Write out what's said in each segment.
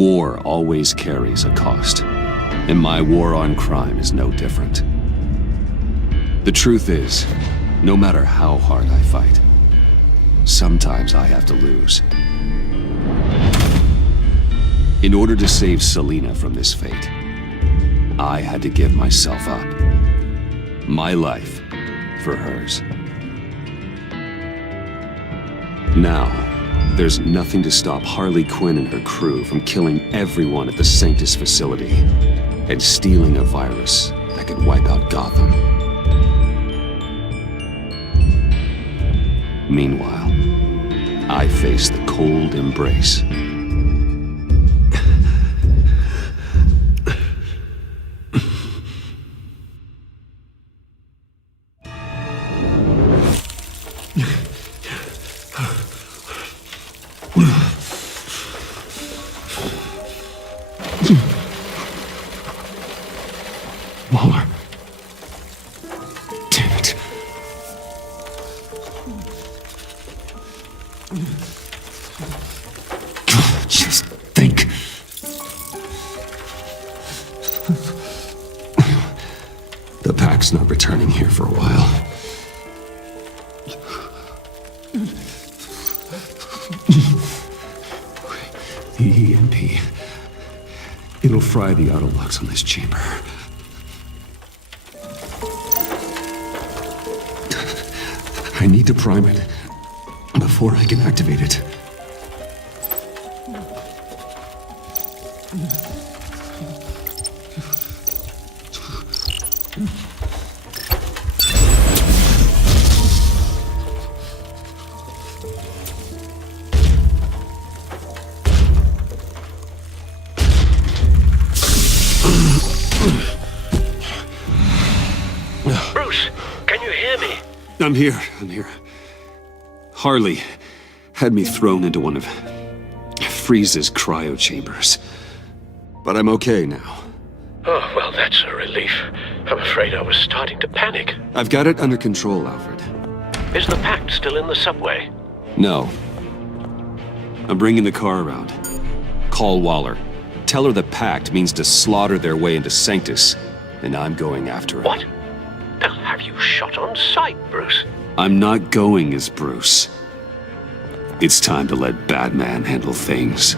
War always carries a cost, and my war on crime is no different. The truth is, no matter how hard I fight, sometimes I have to lose. In order to save Selina from this fate, I had to give myself up. My life for hers. Now, there's nothing to stop Harley Quinn and her crew from killing everyone at the Sanctus facility and stealing a virus that could wipe out Gotham. Meanwhile, I face the cold embrace. Waller. Damn it. Just think. The pack's not returning here for a while. The EMP. It'll fry the auto locks on this chamber. I need to prime it before I can activate it. Bruce, can you hear me? I'm here. Harley had me thrown into one of Freeze's cryo chambers. But I'm okay now. Oh, well, that's a relief. I'm afraid I was starting to panic. I've got it under control, Alfred. Is the pact still in the subway? No. I'm bringing the car around. Call Waller. Tell her the pact means to slaughter their way into Sanctus, and I'm going after it. What? They'll have you shot on sight, Bruce. I'm not going as Bruce. It's time to let Batman handle things.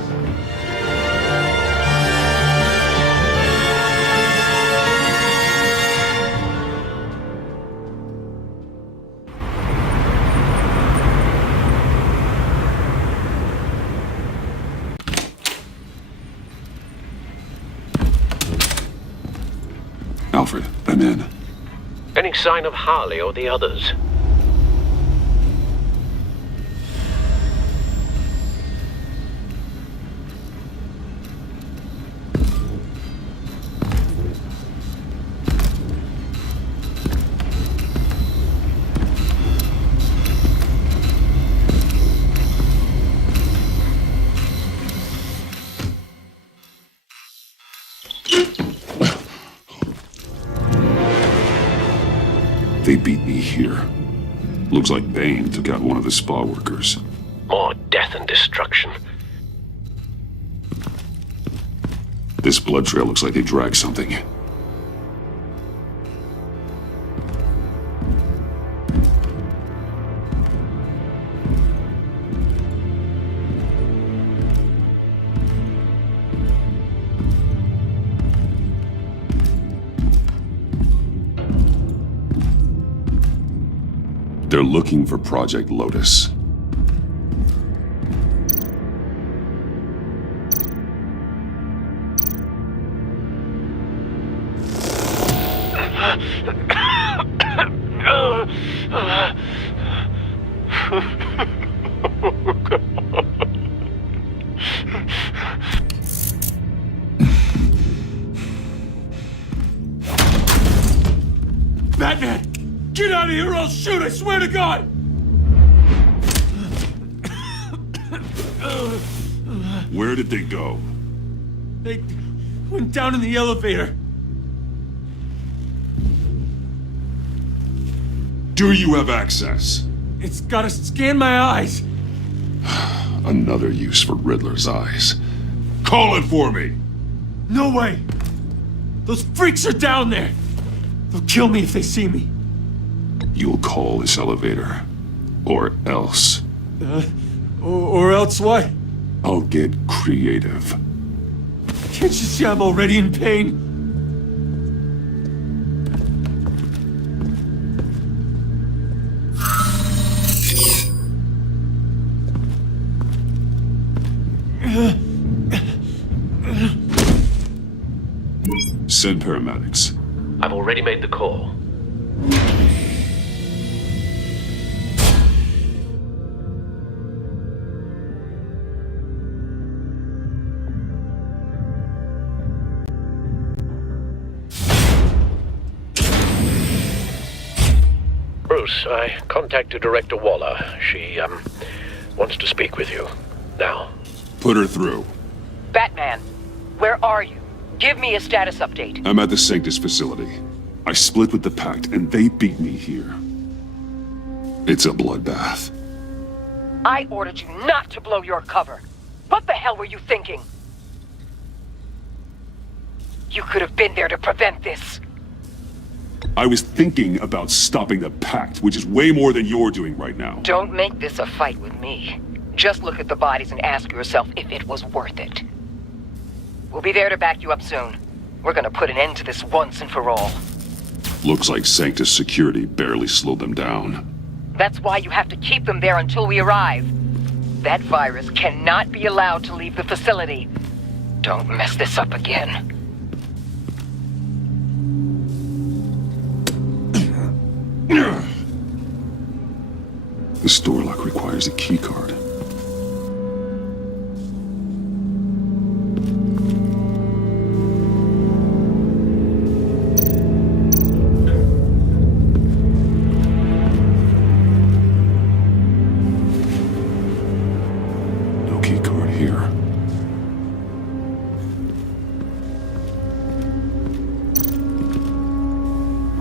Alfred, I'm in. Any sign of Harley or the others? They beat me here. Looks like Bane took out one of the spa workers. More death and destruction. This blood trail looks like they dragged something. They're looking for Project Lotus. Batman! Get out of here or I'll shoot, I swear to God! Where did they go? They went down in the elevator. Do you have access? It's gotta scan my eyes. Another use for Riddler's eyes. calling for me? No way! Those freaks are down there! They'll kill me if they see me. You'll call this elevator. Or else. Or else what? I'll get creative. Can't you see I'm already in pain? Send paramedics. I've already made the call. Bruce, I contacted Director Waller. She, wants to speak with you. Now. Put her through. Batman, where are you? Give me a status update. I'm at the Sanctus facility. I split with the Pact, and they beat me here. It's a bloodbath. I ordered you not to blow your cover. What the hell were you thinking? You could have been there to prevent this. I was thinking about stopping the Pact, which is way more than you're doing right now. Don't make this a fight with me. Just look at the bodies and ask yourself if it was worth it. We'll be there to back you up soon. We're gonna put an end to this once and for all. Looks like Sanctus security barely slowed them down. That's why you have to keep them there until we arrive. That virus cannot be allowed to leave the facility. Don't mess this up again. This door lock requires a keycard. No keycard here.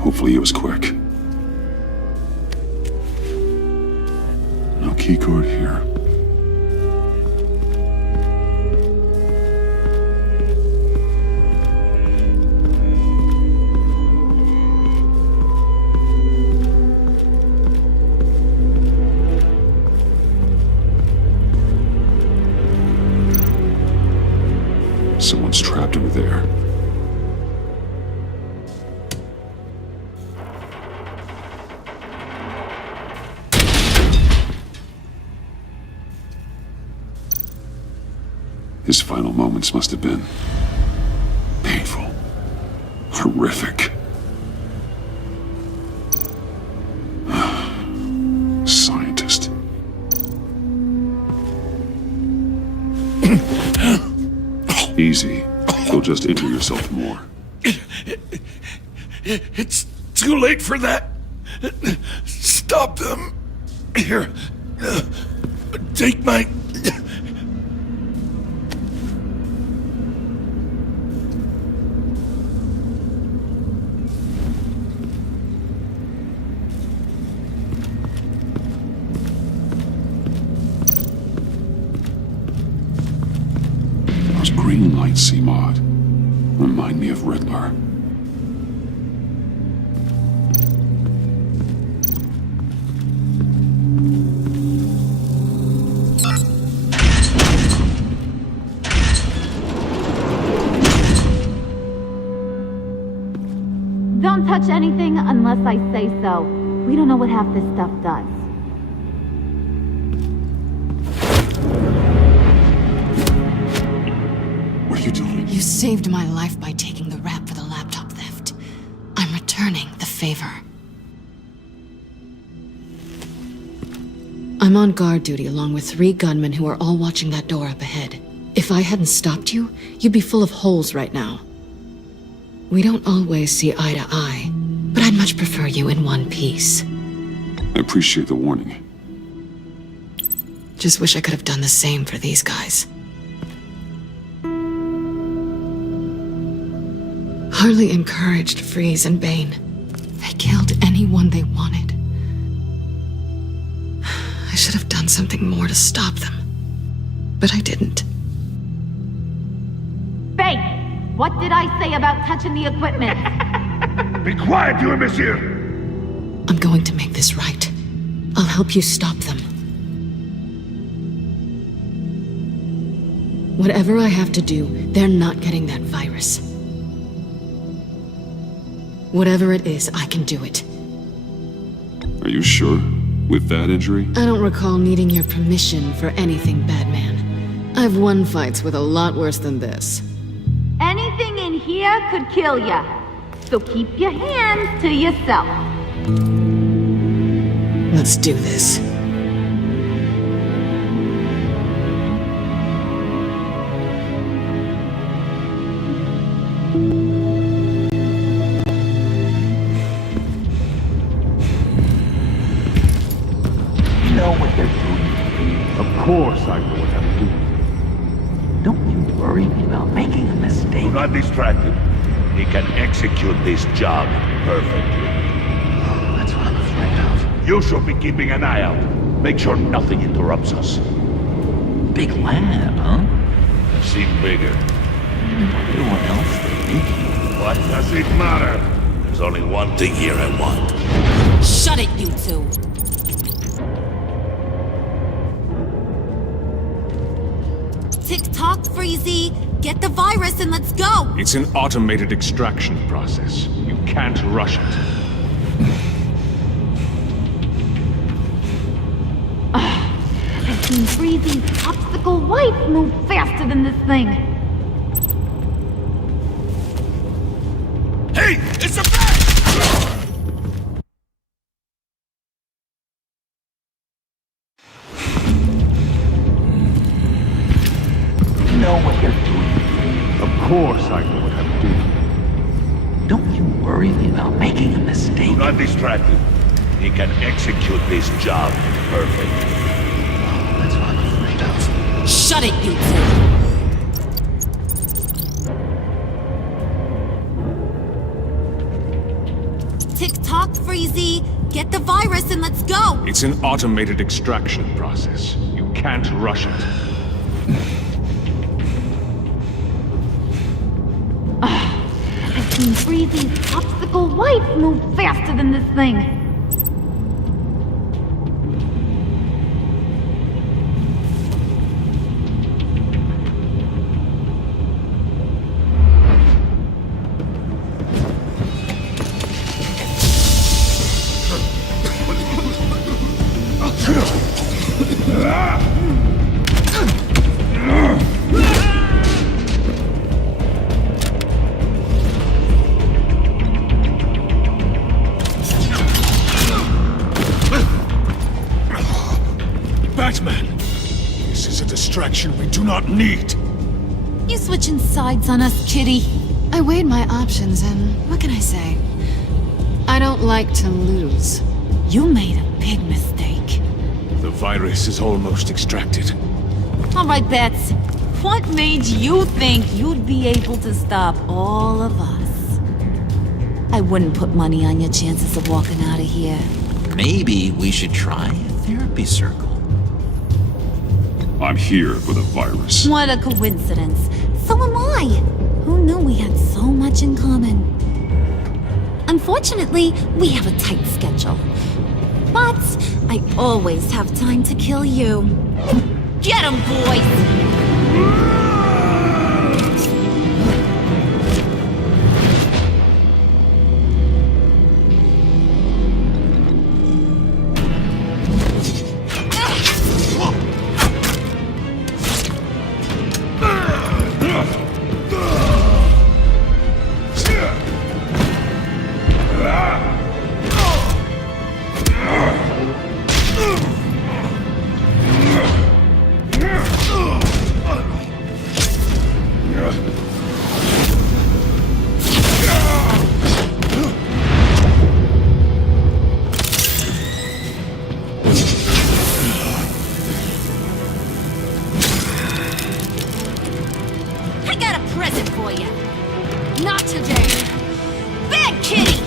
Hopefully it was quick. No keycard here. Someone's trapped over there. His final moments must have been painful, horrific. Scientist. Easy. You'll just injure yourself more. It's too late for that. Stop them. Here. Take my... Those green lights, C-Mod, remind me of Riddler. Don't touch anything unless I say so. We don't know what half this stuff does. What are you doing? You saved my life by taking the rap for the laptop theft. I'm returning the favor. I'm on guard duty along with 3 gunmen who are all watching that door up ahead. If I hadn't stopped you, you'd be full of holes right now. We don't always see eye to eye, but I'd much prefer you in one piece. I appreciate the warning. Just wish I could have done the same for these guys. Harley encouraged Freeze and Bane. They killed anyone they wanted. I should have done something more to stop them, but I didn't. What did I say about touching the equipment? Be quiet, you imbecile! I'm going to make this right. I'll help you stop them. Whatever I have to do, they're not getting that virus. Whatever it is, I can do it. Are you sure? With that injury? I don't recall needing your permission for anything, Batman. I've won fights with a lot worse than this. Anything in here could kill ya. So keep your hands to yourself. Let's do this. You know what they're doing. Of course I know what I'm doing. Don't you worry about making a mistake. Do not distract him. He can execute this job perfectly. That's what I'm afraid of. You should be keeping an eye out. Make sure nothing interrupts us. Big lab, huh? I've seen bigger. Everyone else did. What does it matter? There's only one thing here I want. Shut it, you two! Tick-tock, Freezy! Get the virus and let's go! It's an automated extraction process. You can't rush it. I've seen Freezy's obstacle wife move faster than this thing. Hey! It's a bat! You know what you're doing. Of course I know what I'm doing. Don't you worry about making a mistake. Do not distract him. He can execute this job perfectly. That's what I'm afraid of. Shut it, you two! Tick-tock, Freezy! Get the virus and let's go! It's an automated extraction process. You can't rush it. I've seen Freezy's obstacle wife move faster than this thing. Batman! This is a distraction we do not need. You switching sides on us, kitty? I weighed my options and what can I say? I don't like to lose. You made a big mistake. The virus is almost extracted. All right, Bets. What made you think you'd be able to stop all of us? I wouldn't put money on your chances of walking out of here. Maybe we should try a therapy circle. I'm here for the virus. What a coincidence. So am I. Who knew we had so much in common? Unfortunately, we have a tight schedule. But I always have time to kill you. Get 'em, boys! I got a present for you. Not today. Bad kitty!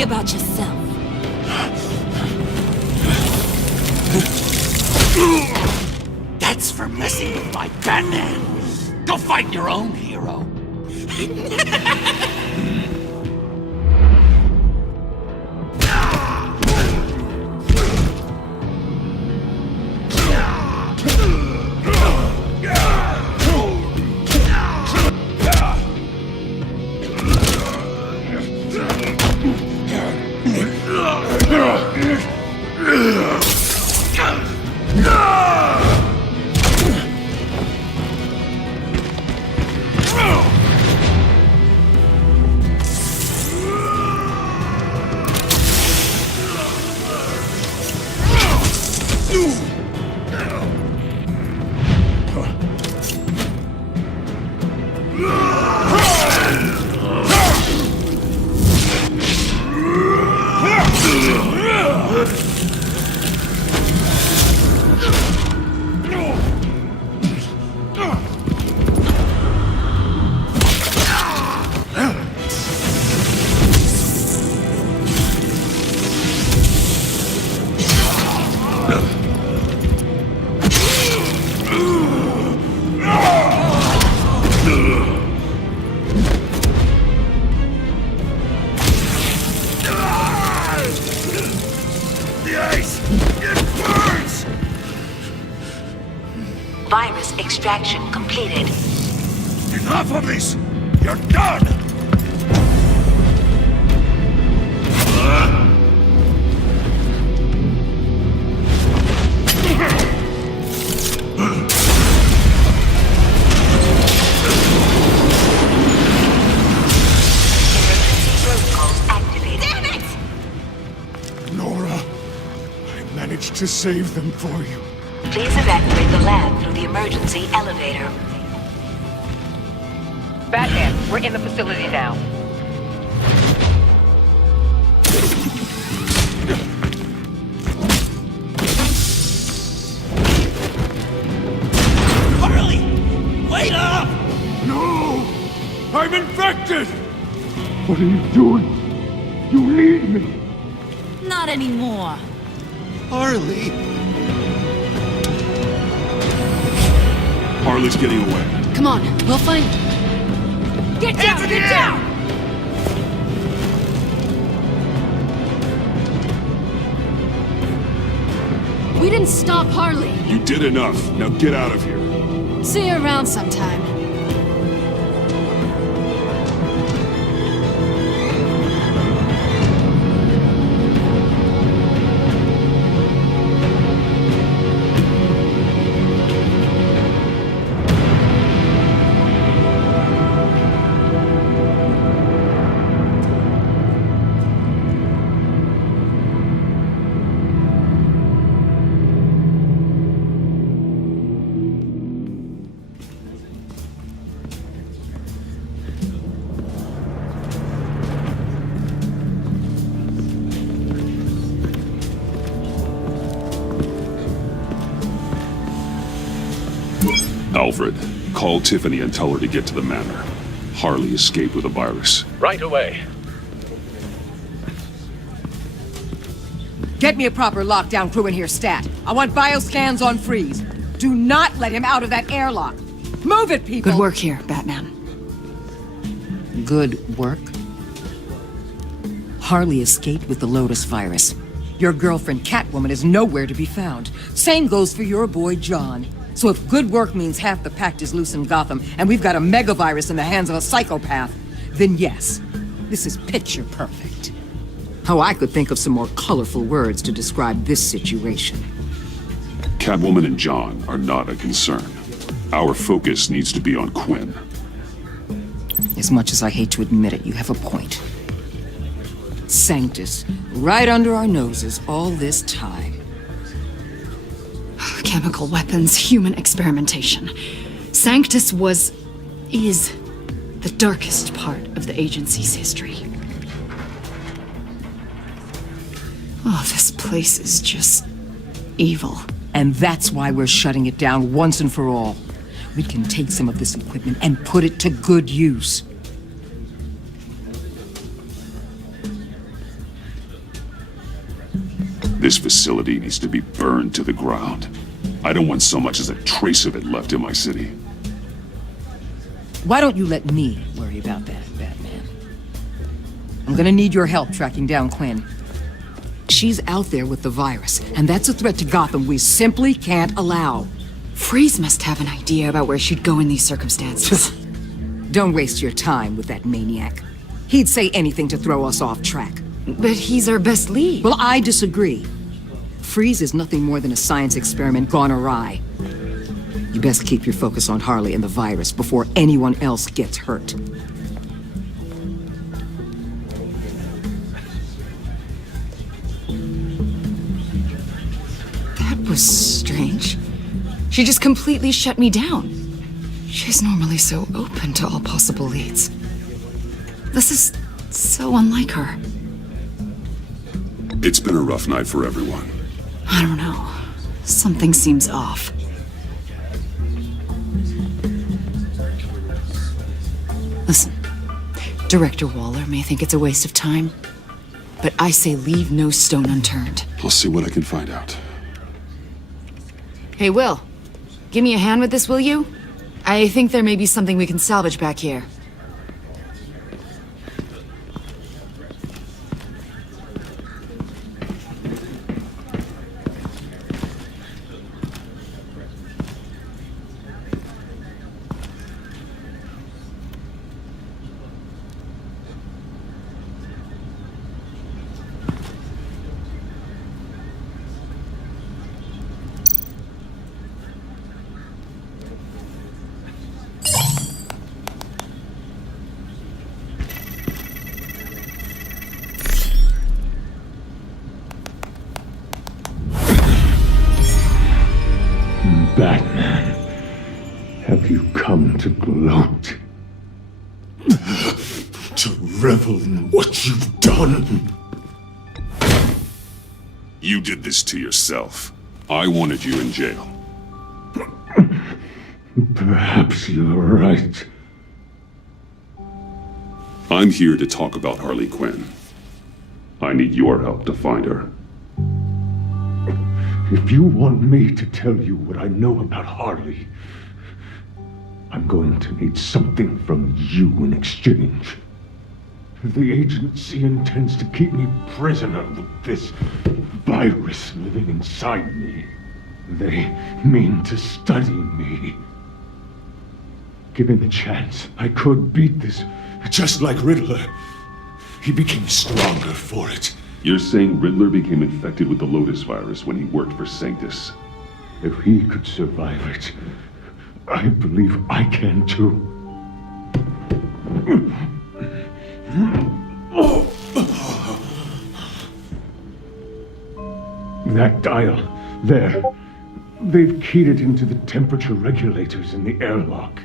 Worry about yourself. That's for messing with my Batman. Go fight your own hero. Virus extraction completed. Enough of this! You're done! Protocols activated. Damn it! Nora, I managed to save them for you. Please evacuate the lab through the emergency elevator. Batman, we're in the facility now. Harley! Wait up! No! I'm infected! What are you doing? You need me! Not anymore. Harley! Harley's getting away. Come on, we'll find... Get down! Get down! We didn't stop Harley. You did enough. Now get out of here. See you around sometime. Alfred, call Tiffany and tell her to get to the manor. Harley escaped with a virus. Right away. Get me a proper lockdown crew in here, stat. I want bioscans on freeze. Do not let him out of that airlock. Move it, people! Good work here, Batman. Good work? Harley escaped with the Lotus virus. Your girlfriend Catwoman is nowhere to be found. Same goes for your boy John. So if good work means half the pact is loose in Gotham, and we've got a megavirus in the hands of a psychopath, then yes, this is picture perfect. Oh, I could think of some more colorful words to describe this situation. Catwoman and John are not a concern. Our focus needs to be on Quinn. As much as I hate to admit it, you have a point. Sanctus, right under our noses all this time. Chemical weapons, human experimentation. Sanctus is the darkest part of the agency's history. Oh, this place is just evil. And that's why we're shutting it down once and for all. We can take some of this equipment and put it to good use. This facility needs to be burned to the ground. I don't want so much as a trace of it left in my city. Why don't you let me worry about that, Batman? I'm gonna need your help tracking down Quinn. She's out there with the virus, and that's a threat to Gotham we simply can't allow. Freeze must have an idea about where she'd go in these circumstances. Don't waste your time with that maniac. He'd say anything to throw us off track. But he's our best lead. Well, I disagree. Freeze is nothing more than a science experiment gone awry. You best keep your focus on Harley and the virus before anyone else gets hurt. That was strange. She just completely shut me down. She's normally so open to all possible leads. This is so unlike her. It's been a rough night for everyone. I don't know. Something seems off. Listen, Director Waller may think it's a waste of time, but I say leave no stone unturned. I'll see what I can find out. Hey, Will. Give me a hand with this, will you? I think there may be something we can salvage back here. Batman, have you come to gloat? To revel in what you've done? You did this to yourself. I wanted you in jail. Perhaps you're right. I'm here to talk about Harley Quinn. I need your help to find her. If you want me to tell you what I know about Harley, I'm going to need something from you in exchange. The agency intends to keep me prisoner with this virus living inside me. They mean to study me. Given the chance, I could beat this, just like Riddler. He became stronger for it. You're saying Riddler became infected with the Lotus virus when he worked for Sanctus? If he could survive it, I believe I can too. That dial, there. They've keyed it into the temperature regulators in the airlock.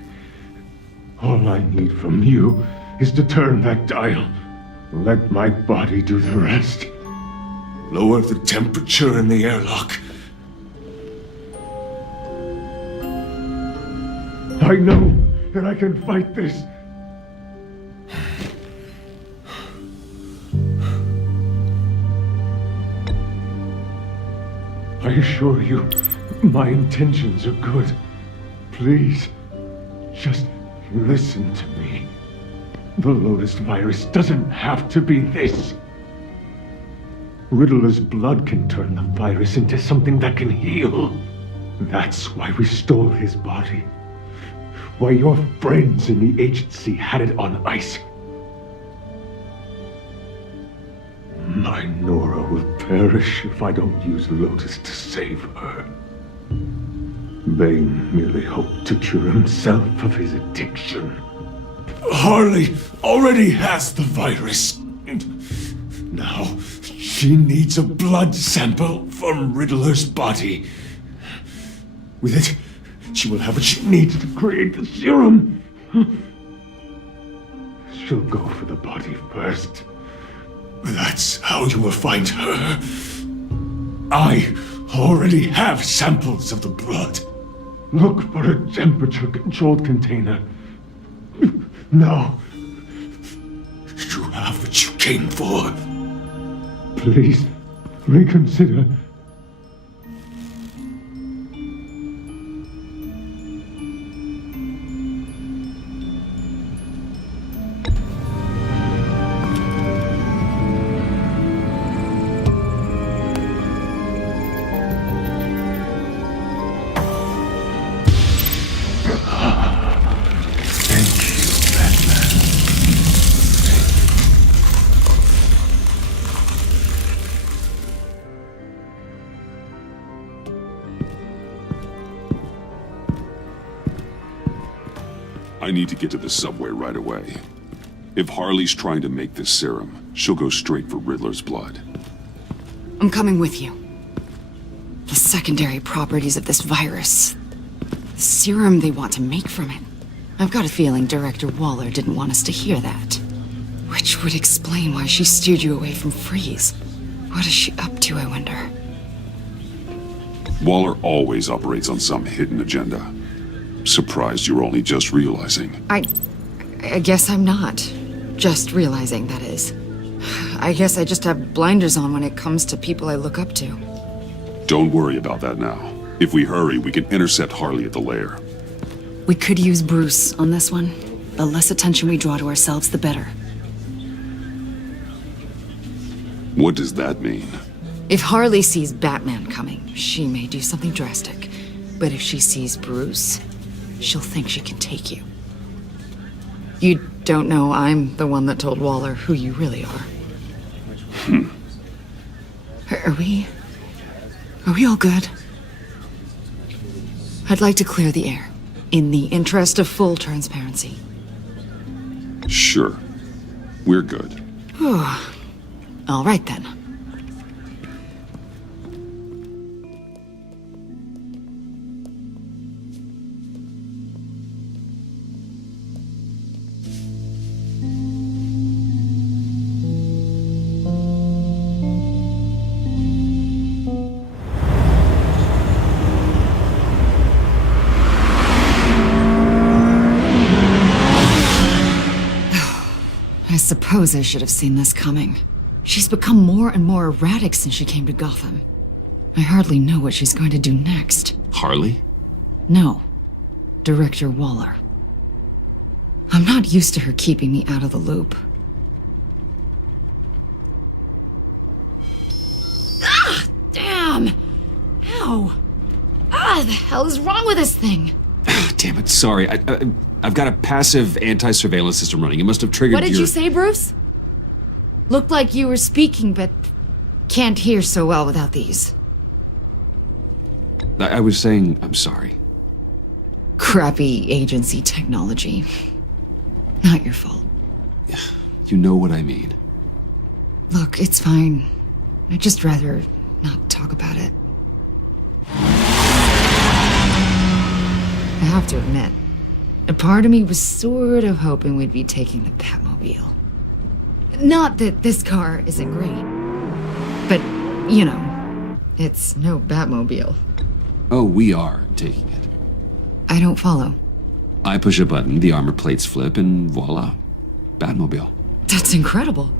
All I need from you is to turn that dial. Let my body do the rest. Lower the temperature in the airlock. I know that I can fight this. I assure you, my intentions are good. Please, just listen to me. The Lotus virus doesn't have to be this. Riddler's blood can turn the virus into something that can heal. That's why we stole his body. Why your friends in the agency had it on ice. My Nora will perish if I don't use Lotus to save her. Bane merely hoped to cure himself of his addiction. Harley already has the virus. Now, she needs a blood sample from Riddler's body. With it, she will have what she needs to create the serum. She'll go for the body first. That's how you will find her. I already have samples of the blood. Look for a temperature-controlled container. Now, you have what you came for. Please, reconsider. I need to get to the subway right away. If Harley's trying to make this serum, she'll go straight for Riddler's blood. I'm coming with you. The secondary properties of this virus. The serum they want to make from it. I've got a feeling Director Waller didn't want us to hear that. Which would explain why she steered you away from Freeze. What is she up to, I wonder? Waller always operates on some hidden agenda. Surprised you're only just realizing. I guess I'm not. Just realizing, that is. I guess I just have blinders on when it comes to people I look up to. Don't worry about that now. If we hurry, we can intercept Harley at the lair. We could use Bruce on this one. The less attention we draw to ourselves, the better. What does that mean? If Harley sees Batman coming, she may do something drastic. But if she sees Bruce, she'll think she can take you. You don't know I'm the one that told Waller who you really are. Are we all good? I'd like to clear the air, in the interest of full transparency. Sure. We're good. All right then. I suppose I should have seen this coming. She's become more and more erratic since she came to Gotham. I hardly know what she's going to do next. Harley? No. Director Waller. I'm not used to her keeping me out of the loop. Ah! Damn! Ow! Ah, the hell is wrong with this thing? Damn it, sorry. I've got a passive anti-surveillance system running. It must have triggered What did you say, Bruce? Looked like you were speaking, but can't hear so well without these. I was saying I'm sorry. Crappy agency technology. Not your fault. You know what I mean. Look, it's fine. I'd just rather not talk about it. I have to admit, a part of me was sort of hoping we'd be taking the Batmobile. Not that this car isn't great, but, you know, it's no Batmobile. Oh, we are taking it. I don't follow. I push a button, the armor plates flip, and voila. Batmobile. That's incredible.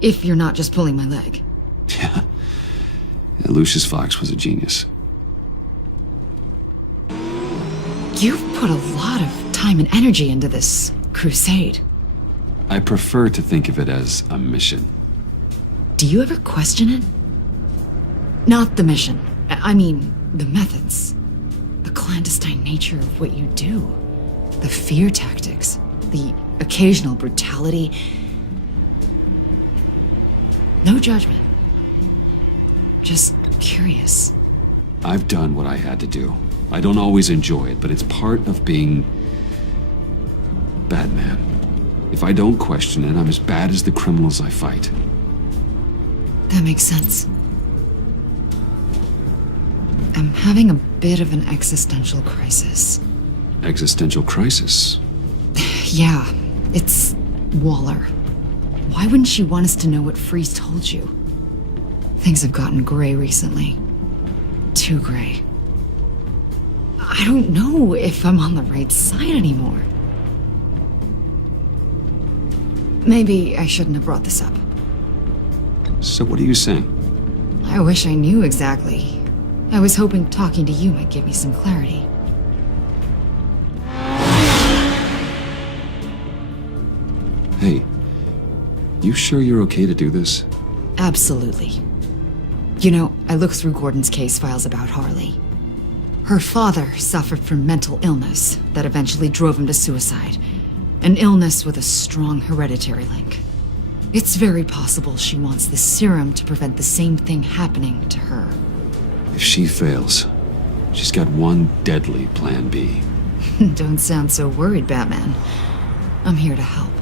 If you're not just pulling my leg. Yeah. Lucius Fox was a genius. You've put a lot of time and energy into this crusade. I prefer to think of it as a mission. Do you ever question it? Not the mission. I mean, the methods. The clandestine nature of what you do. The fear tactics. The occasional brutality. No judgment. Just curious. I've done what I had to do. I don't always enjoy it, but it's part of being Batman. If I don't question it, I'm as bad as the criminals I fight. That makes sense. I'm having a bit of an existential crisis. Existential crisis? Yeah, it's Waller. Why wouldn't she want us to know what Freeze told you? Things have gotten gray recently. Too gray. I don't know if I'm on the right side anymore. Maybe I shouldn't have brought this up. So what are you saying? I wish I knew exactly. I was hoping talking to you might give me some clarity. Hey, you sure you're okay to do this? Absolutely. You know, I looked through Gordon's case files about Harley. Her father suffered from mental illness that eventually drove him to suicide. An illness with a strong hereditary link. It's very possible she wants this serum to prevent the same thing happening to her. If she fails, she's got one deadly plan B. Don't sound so worried, Batman. I'm here to help.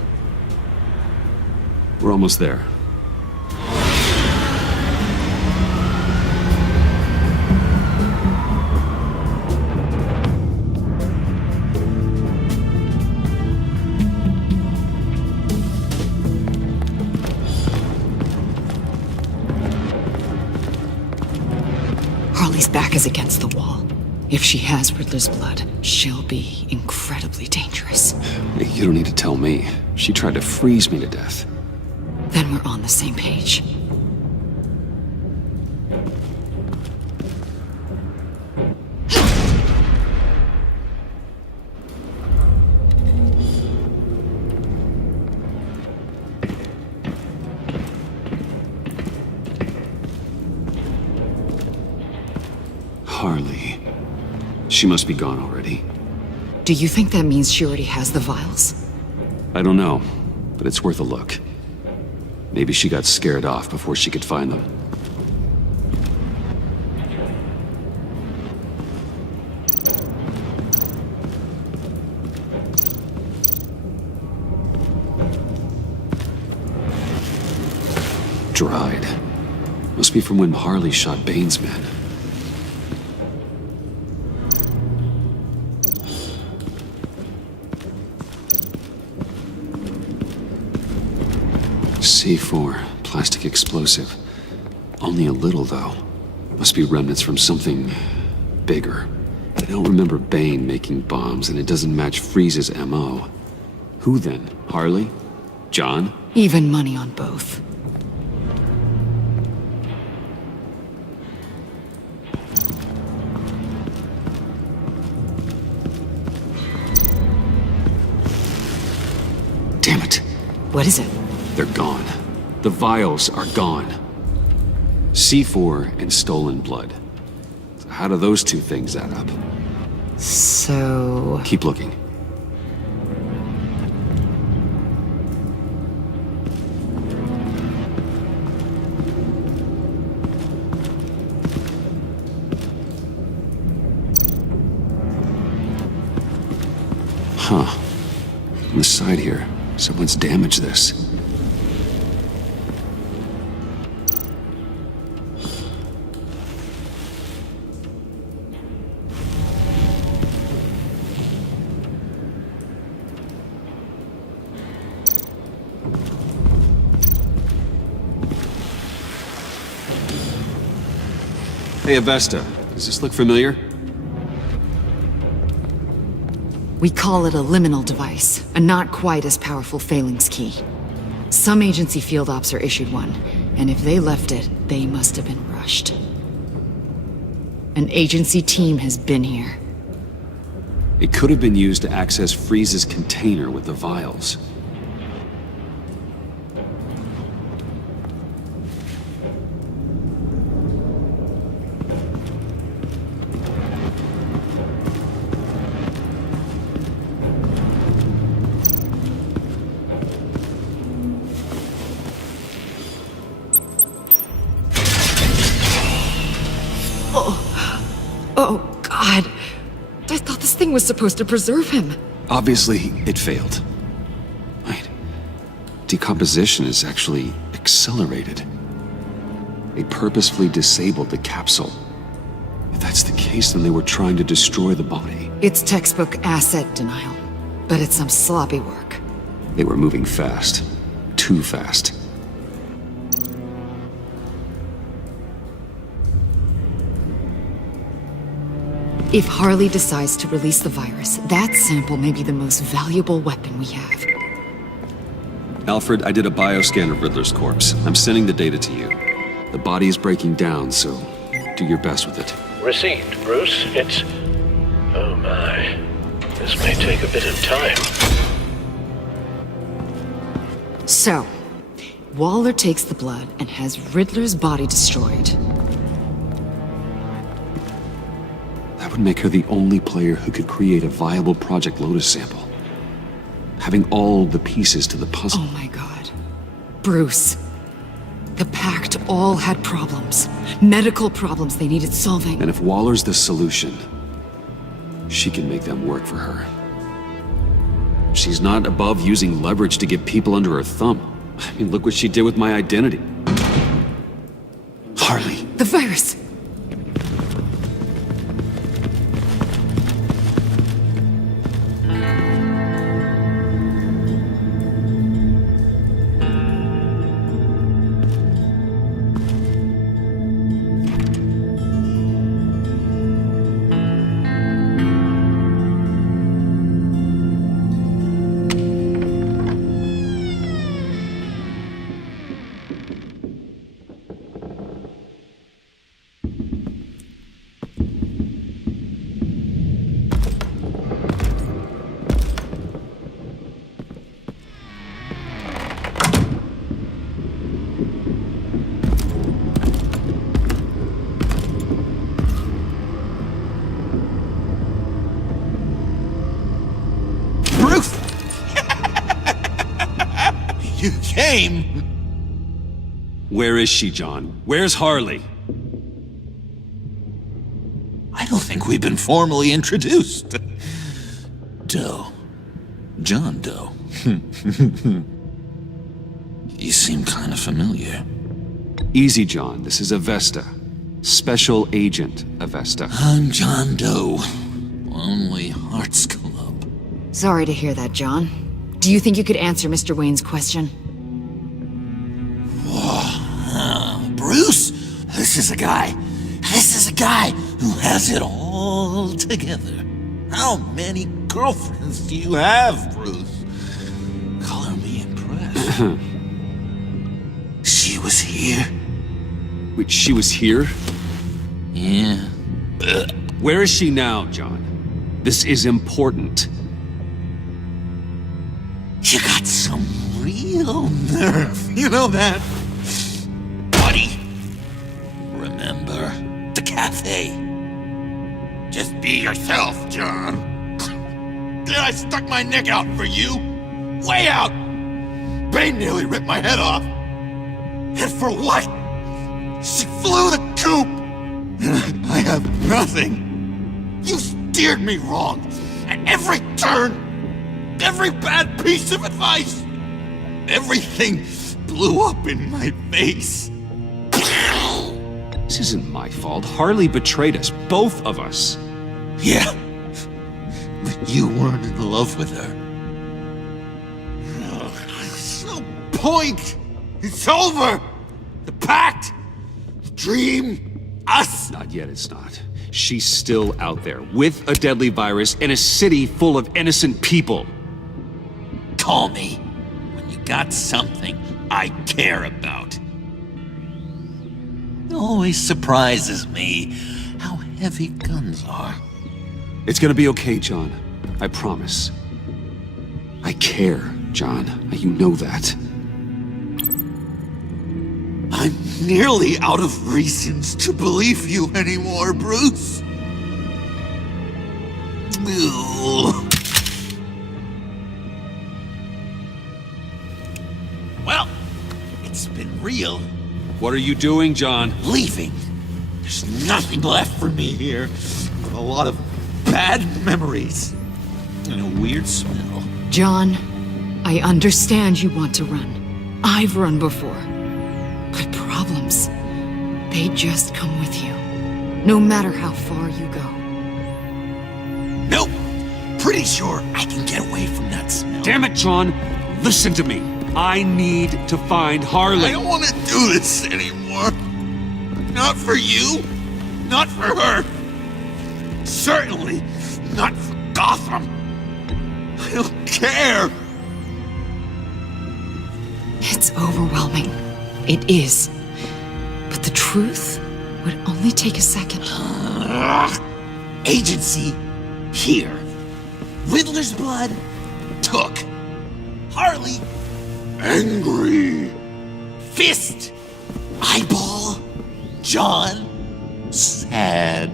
We're almost there. Harley's back is against the wall. If she has Riddler's blood, she'll be incredibly dangerous. Hey, you don't need to tell me. She tried to freeze me to death. Then we're on the same page. Harley. She must be gone already. Do you think that means she already has the vials? I don't know, but it's worth a look. Maybe she got scared off before she could find them. Dried. Must be from when Harley shot Bane's men. C4, plastic explosive. Only a little, though. Must be remnants from something bigger. I don't remember Bane making bombs, and it doesn't match Freeze's MO. Who then? Harley? John? Even money on both. Damn it. What is it? They're gone. The vials are gone. C4 and stolen blood. So how do those two things add up? So... Keep looking. Huh. On the side here, someone's damaged this. Hey, Avesta, does this look familiar? We call it a liminal device, a not quite as powerful Phalanx key. Some agency field ops are issued one, and if they left it, they must have been rushed. An agency team has been here. It could have been used to access Freeze's container with the vials. Oh, God. I thought this thing was supposed to preserve him. Obviously, it failed. Wait. Decomposition is actually accelerated. They purposefully disabled the capsule. If that's the case, then they were trying to destroy the body. It's textbook asset denial, but it's some sloppy work. They were moving fast. Too fast. If Harley decides to release the virus, that sample may be the most valuable weapon we have. Alfred, I did a bioscan of Riddler's corpse. I'm sending the data to you. The body is breaking down, so do your best with it. Received, Bruce. It's... Oh my. This may take a bit of time. So, Waller takes the blood and has Riddler's body destroyed. That would make her the only player who could create a viable Project Lotus sample. Having all the pieces to the puzzle. Oh my god. Bruce. The Pact all had problems. Medical problems they needed solving. And if Waller's the solution, she can make them work for her. She's not above using leverage to get people under her thumb. I mean, look what she did with my identity. Harley. The virus! You came! Where is she, John? Where's Harley? I don't think we've been formally introduced. Doe. John Doe. You seem kind of familiar. Easy, John. This is Avesta. Special Agent Avesta. I'm John Doe. Lonely Hearts Club. Sorry to hear that, John. Do you think you could answer Mr. Wayne's question? Bruce, this is a guy who has it all together. How many girlfriends do you have, Bruce? Color me impressed. She was here. Wait, she was here? Yeah. Where is she now, John? This is important. You got some real nerve. You know that? Buddy. Remember the cafe? Just be yourself, John. I stuck my neck out for you. Way out. Bane nearly ripped my head off. And for what? She flew the coop. And I have nothing. You steered me wrong. At every turn. Every bad piece of advice. Everything blew up in my face. This isn't my fault. Harley betrayed us, both of us. Yeah, but you weren't in love with her. There's no point. It's over. The pact, the dream, us. Not yet, it's not. She's still out there, with a deadly virus in a city full of innocent people. Call me when you got something I care about. It always surprises me how heavy guns are. It's gonna be okay, John. I promise. I care, John. You know that. I'm nearly out of reasons to believe you anymore, Bruce. Ugh. Well, it's been real. What are you doing, John? Leaving. There's nothing left for me here. A lot of bad memories. And a weird smell. John, I understand you want to run. I've run before. But problems, they just come with you. No matter how far you go. Nope. Pretty sure I can get away from that smell. Damn it, John! Listen to me. I need to find Harley. I don't want to do this anymore. Not for you. Not for her. Certainly not for Gotham. I don't care. It's overwhelming. It is. But the truth would only take a second. Agency, here. Riddler's blood, took. Harley, angry. Fist, eyeball. John, sad.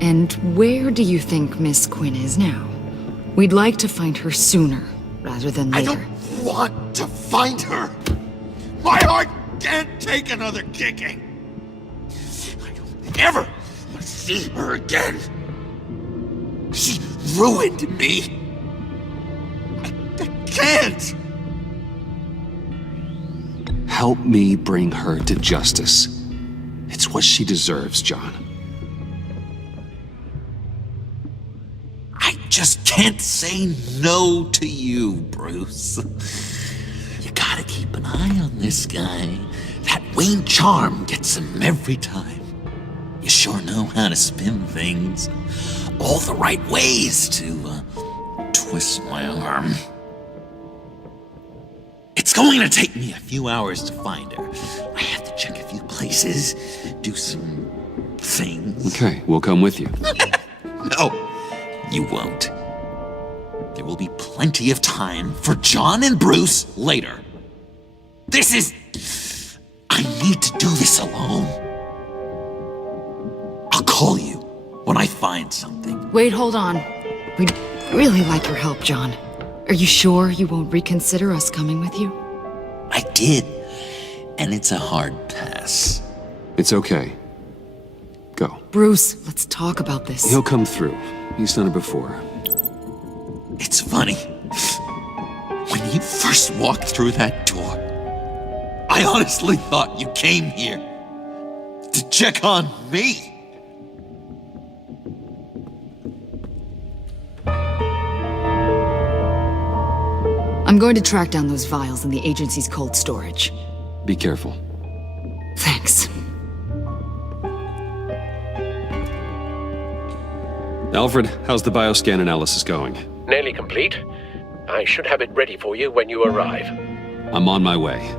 And where do you think Miss Quinn is now? We'd like to find her sooner, rather than later. I don't want to find her. My heart can't take another kicking. I don't ever want to see her again. She ruined me. I can't. Help me bring her to justice. It's what she deserves, John. I just can't say no to you, Bruce. You gotta keep an eye on this guy. That Wayne charm gets him every time. You sure know how to spin things. All the right ways to twist my arm. It's going to take me a few hours to find her. I have to check a few places, do some things. Okay, we'll come with you. No, you won't. There will be plenty of time for John and Bruce later. I need to do this alone. I'll call you when I find something. Wait, hold on. We'd really like your help, John. Are you sure you won't reconsider us coming with you? I did, and it's a hard pass. It's okay. Go. Bruce, let's talk about this. He'll come through. He's done it before. It's funny. When you first walked through that door, I honestly thought you came here to check on me. I'm going to track down those vials in the agency's cold storage. Be careful. Thanks. Alfred, how's the bioscan analysis going? Nearly complete. I should have it ready for you when you arrive. I'm on my way.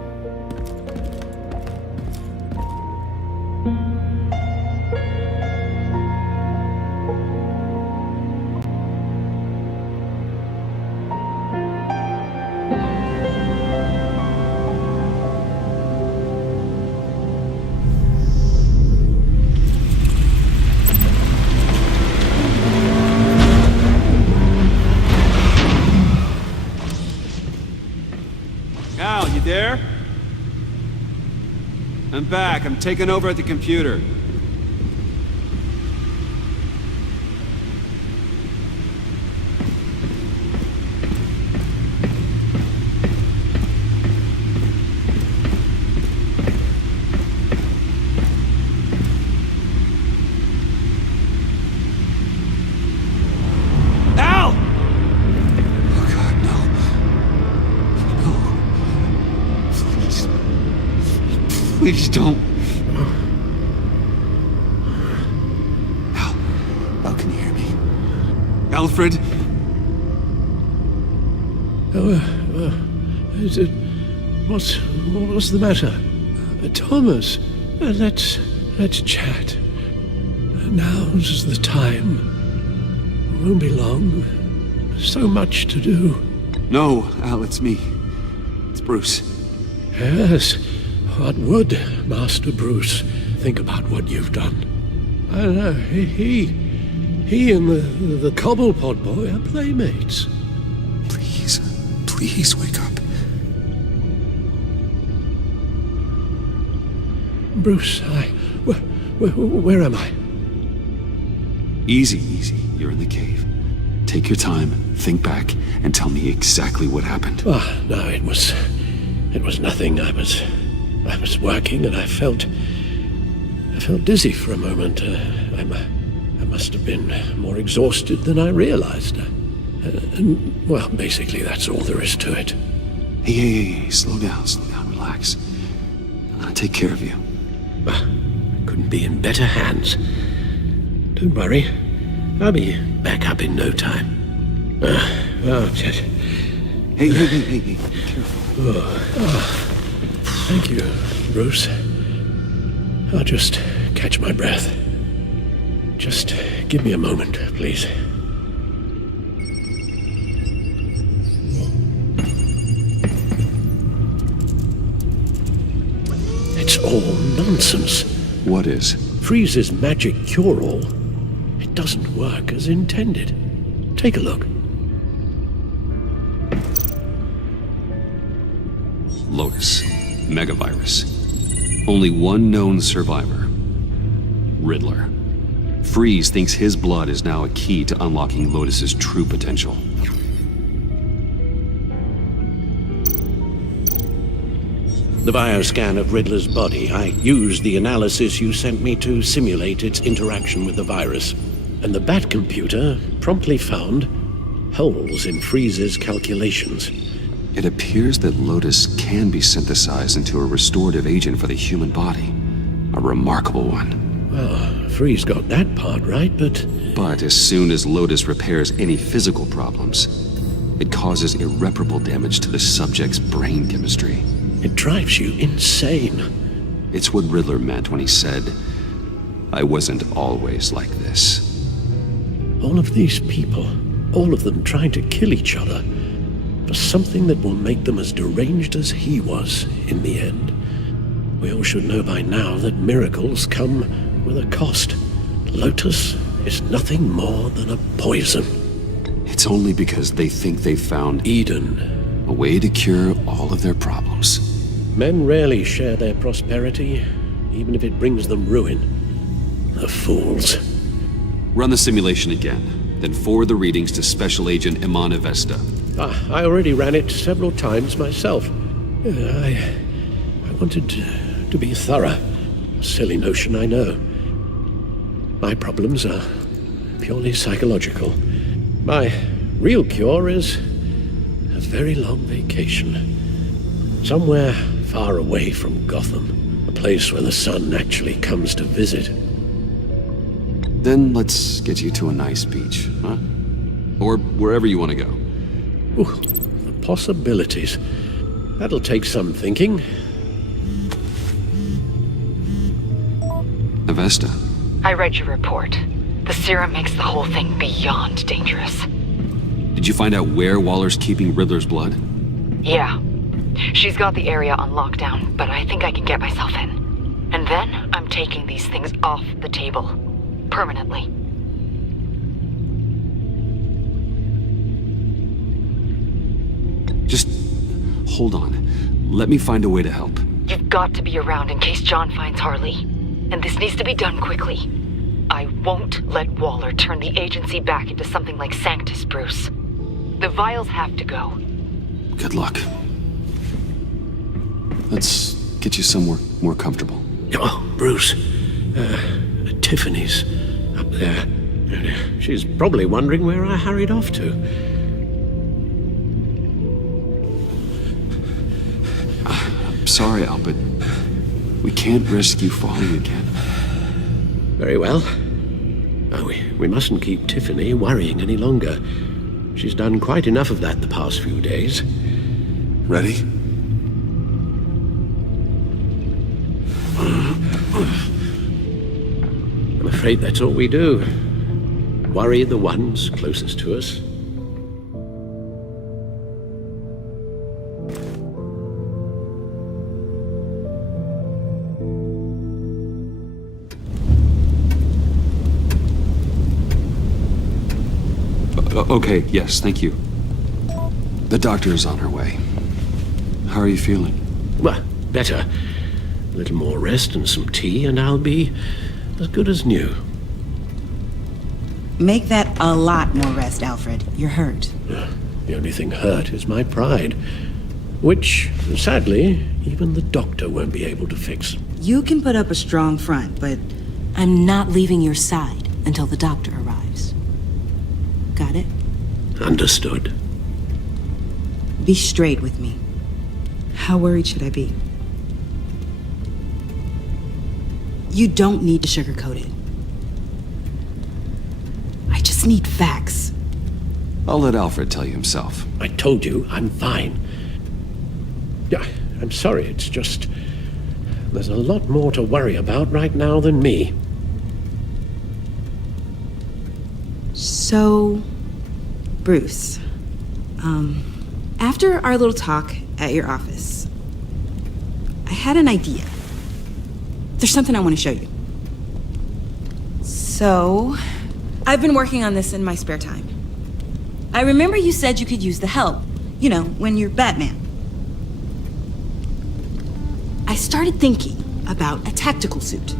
Al, you there? I'm back. I'm taking over at the computer. Please don't. Al, can you hear me? Alfred? What's the matter? Thomas, let's chat. Now's the time. Won't be long. So much to do. No, Al, it's me. It's Bruce. Yes. What would Master Bruce think about what you've done? I don't know. He and the Cobblepot boy are playmates. Please wake up. Bruce, where am I? Easy. You're in the cave. Take your time, think back, and tell me exactly what happened. Oh, no, it was nothing. I was working and I felt dizzy for a moment. I must have been more exhausted than I realized. Well, basically that's all there is to it. Hey, slow down, relax. I'm gonna take care of you. Couldn't be in better hands. Don't worry, I'll be back up in no time. Just... Hey, be careful. Thank you, Bruce. I'll just catch my breath. Just give me a moment, please. It's all nonsense. What is? Freeze's magic cure-all. It doesn't work as intended. Take a look. Lotus. Megavirus. Only one known survivor. Riddler. Freeze thinks his blood is now a key to unlocking Lotus's true potential. The bioscan of Riddler's body, I used the analysis you sent me to simulate its interaction with the virus. And the Bat computer promptly found holes in Freeze's calculations. It appears that Lotus can be synthesized into a restorative agent for the human body. A remarkable one. Well, Freeze got that part right, but... But as soon as Lotus repairs any physical problems, it causes irreparable damage to the subject's brain chemistry. It drives you insane. It's what Riddler meant when he said, "I wasn't always like this." All of these people, all of them trying to kill each other, for something that will make them as deranged as he was in the end. We all should know by now that miracles come with a cost. Lotus is nothing more than a poison. It's only because they think they've found Eden. A way to cure all of their problems. Men rarely share their prosperity, even if it brings them ruin. The fools. Run the simulation again, then forward the readings to Special Agent Iman Avesta. I already ran it several times myself. I wanted to be thorough. A silly notion, I know. My problems are purely psychological. My real cure is a very long vacation. Somewhere far away from Gotham. A place where the sun actually comes to visit. Then let's get you to a nice beach, huh? Or wherever you want to go. Ooh, the possibilities. That'll take some thinking. Avesta. I read your report. The serum makes the whole thing beyond dangerous. Did you find out where Waller's keeping Riddler's blood? Yeah. She's got the area on lockdown, but I think I can get myself in. And then I'm taking these things off the table. Permanently. Just hold on. Let me find a way to help. You've got to be around in case John finds Harley. And this needs to be done quickly. I won't let Waller turn the agency back into something like Sanctus, Bruce. The vials have to go. Good luck. Let's get you somewhere more comfortable. Oh, Bruce. Tiffany's up there. She's probably wondering where I hurried off to. I'm sorry, Al, but we can't risk you falling again. Very well. Oh, we mustn't keep Tiffany worrying any longer. She's done quite enough of that the past few days. Ready? I'm afraid that's all we do. Worry the ones closest to us. Okay, yes, thank you. The doctor is on her way. How are you feeling? Well, better. A little more rest and some tea, and I'll be as good as new. Make that a lot more rest, Alfred. You're hurt. The only thing hurt is my pride, which, sadly, even the doctor won't be able to fix. You can put up a strong front, but I'm not leaving your side until the doctor arrives. Got it? Understood. Be straight with me. How worried should I be? You don't need to sugarcoat it. I just need facts. I'll let Alfred tell you himself. I told you I'm fine. Yeah, I'm sorry, it's just There's a lot more to worry about right now than me. So, Bruce, after our little talk at your office, I had an idea. There's something I want to show you. So, I've been working on this in my spare time. I remember you said you could use the help, you know, when you're Batman. I started thinking about a tactical suit,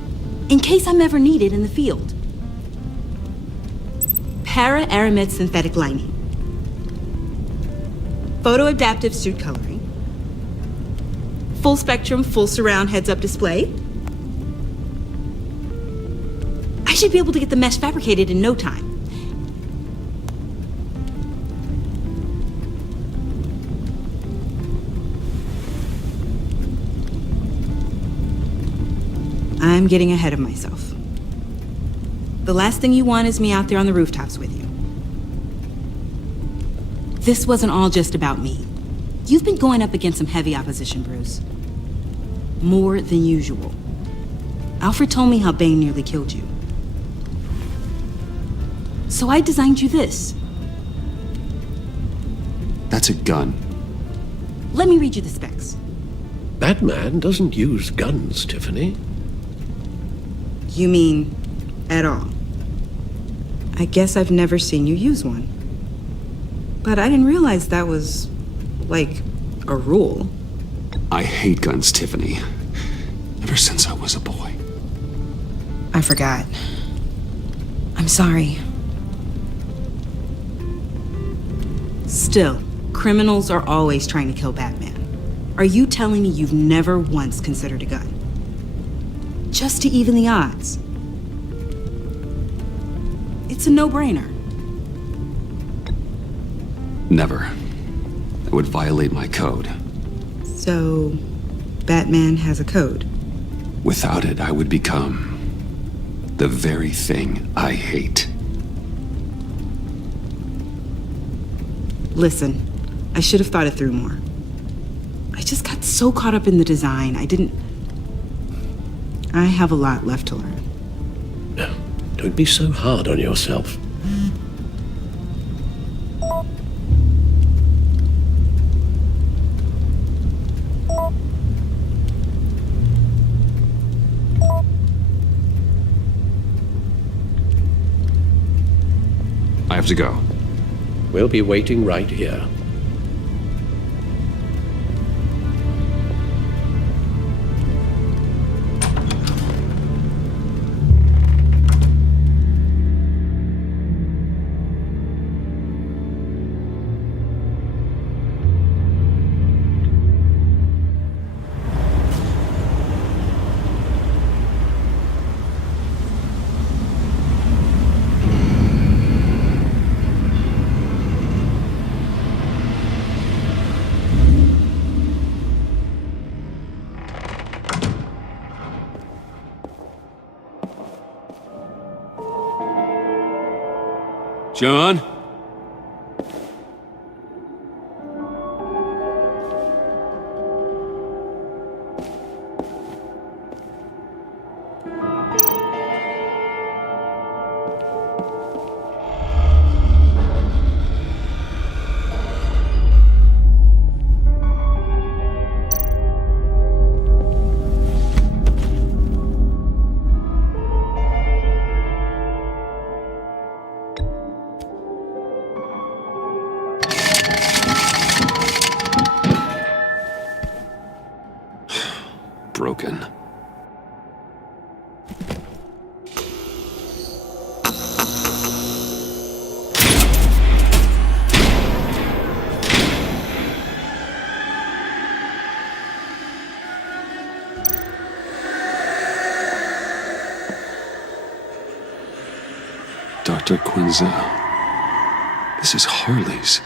in case I'm ever needed in the field. Para-aramid synthetic lining. Photo-adaptive suit coloring. Full spectrum, full surround heads-up display. I should be able to get the mesh fabricated in no time. I'm getting ahead of myself. The last thing you want is me out there on the rooftops with you. This wasn't all just about me. You've been going up against some heavy opposition, Bruce. More than usual. Alfred told me how Bane nearly killed you. So I designed you this. That's a gun. Let me read you the specs. Batman doesn't use guns, Tiffany. You mean at all? I guess I've never seen you use one. But I didn't realize that was, like, a rule. I hate guns, Tiffany. Ever since I was a boy. I forgot. I'm sorry. Still, criminals are always trying to kill Batman. Are you telling me you've never once considered a gun? Just to even the odds. It's a no-brainer. Never. That would violate my code. So, Batman has a code? Without it, I would become the very thing I hate. Listen, I should have thought it through more. I just got so caught up in the design, I have a lot left to learn. No, don't be so hard on yourself. I have to go. We'll be waiting right here. John? Broken. Dr. Quinzel. This is Harley's.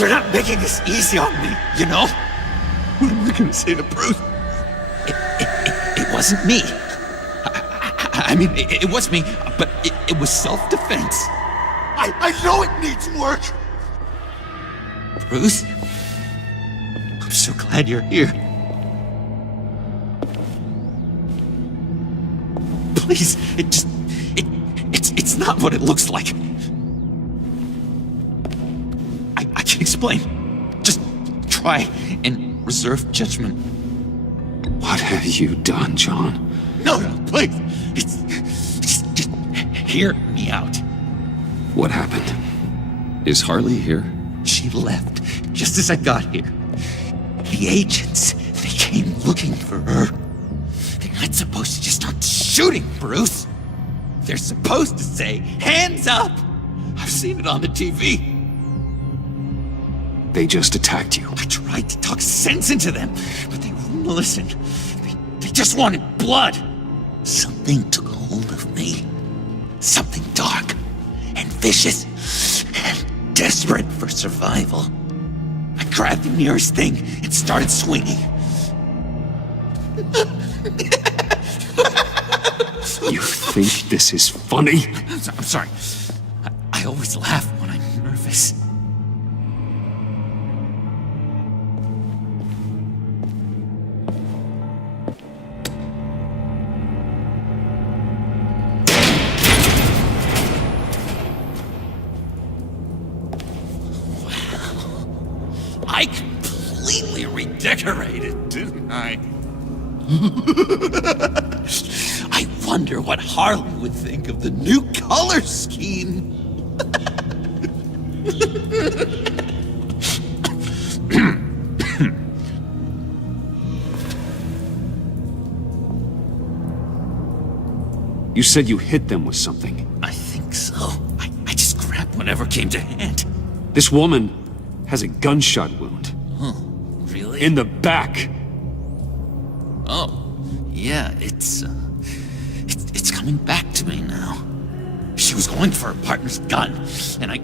You're not making this easy on me, you know? What am I gonna say to Bruce? It wasn't me. I mean, it was me, but it was self-defense. I know it needs work! Bruce? I'm so glad you're here. Please, it's not what it looks like. I can explain. Just try and reserve judgment. What have you done, John? No, please. Just hear me out. What happened? Is Harley here? She left just as I got here. The agents, they came looking for her. They're not supposed to just start shooting, Bruce. They're supposed to say, hands up! I've seen it on the TV. They just attacked you. I tried to talk sense into them, but they wouldn't listen. They just wanted blood. Something took hold of me. Something dark and vicious and desperate for survival. I grabbed the nearest thing and started swinging. You think this is funny? I'm sorry. I always laugh when I'm nervous. I completely redecorated, didn't I? I wonder what Harley would think of the new color scheme. You said you hit them with something. I think so. I just grabbed whatever came to hand. This woman has a gunshot wound. Huh, really? In the back. Oh, yeah, it's coming back to me now. She was going for her partner's gun, and I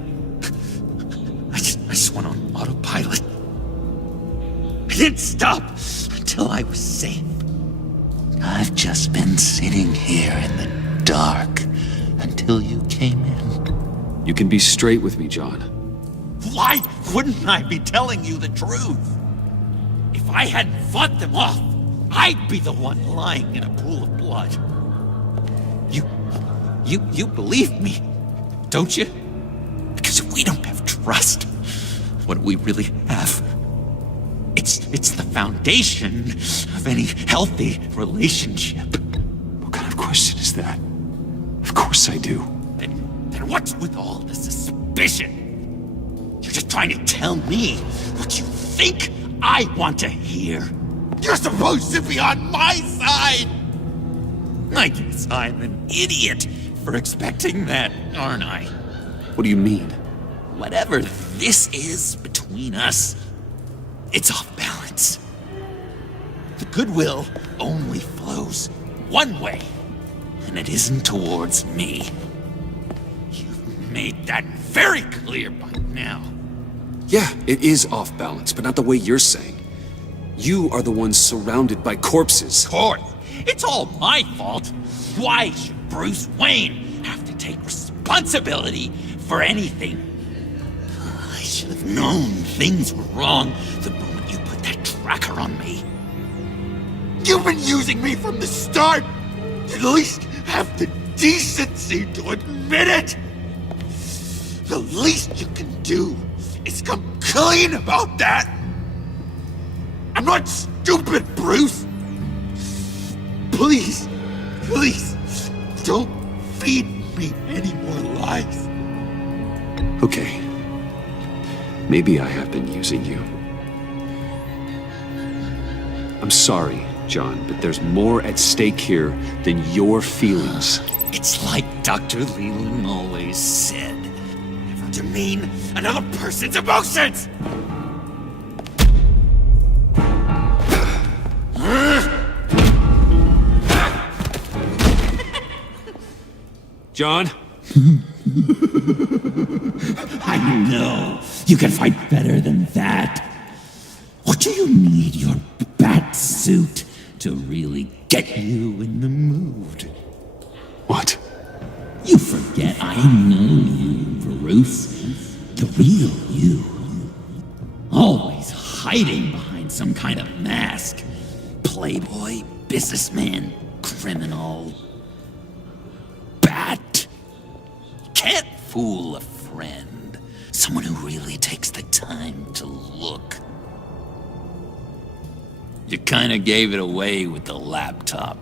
just went on autopilot. I didn't stop until I was safe. I've just been sitting here in the dark until you came in. You can be straight with me, John. Why wouldn't I be telling you the truth? If I hadn't fought them off, I'd be the one lying in a pool of blood. You believe me, don't you? Because if we don't have trust, what do we really have? It's the foundation of any healthy relationship. What kind of question is that? Of course I do. Then what's with all the suspicion? You're just trying to tell me what you think I want to hear. You're supposed to be on my side! I guess I'm an idiot for expecting that, aren't I? What do you mean? Whatever this is between us, it's off balance. The goodwill only flows one way, and it isn't towards me. You've made that very clear by now. Yeah, it is off balance, but not the way you're saying. You are the one surrounded by corpses. Of course. It's all my fault. Why should Bruce Wayne have to take responsibility for anything? I should have known things were wrong the moment you put that tracker on me. You've been using me from the start! At least have the decency to admit it! The least you can do is come clean about that! I'm not stupid, Bruce! Please, don't feed me any more lies. Okay. Maybe I have been using you. I'm sorry, John, but there's more at stake here than your feelings. It's like Dr. Leland always said. Never demean another person's emotions! John? I know. You can fight better than that. Or do you need your bat suit to really get you in the mood? What? You forget I know you, Bruce. The real you. Always hiding behind some kind of mask. Playboy, businessman, criminal. Bat. Can't fool a friend. Someone who really takes the time to look. You kinda gave it away with the laptop.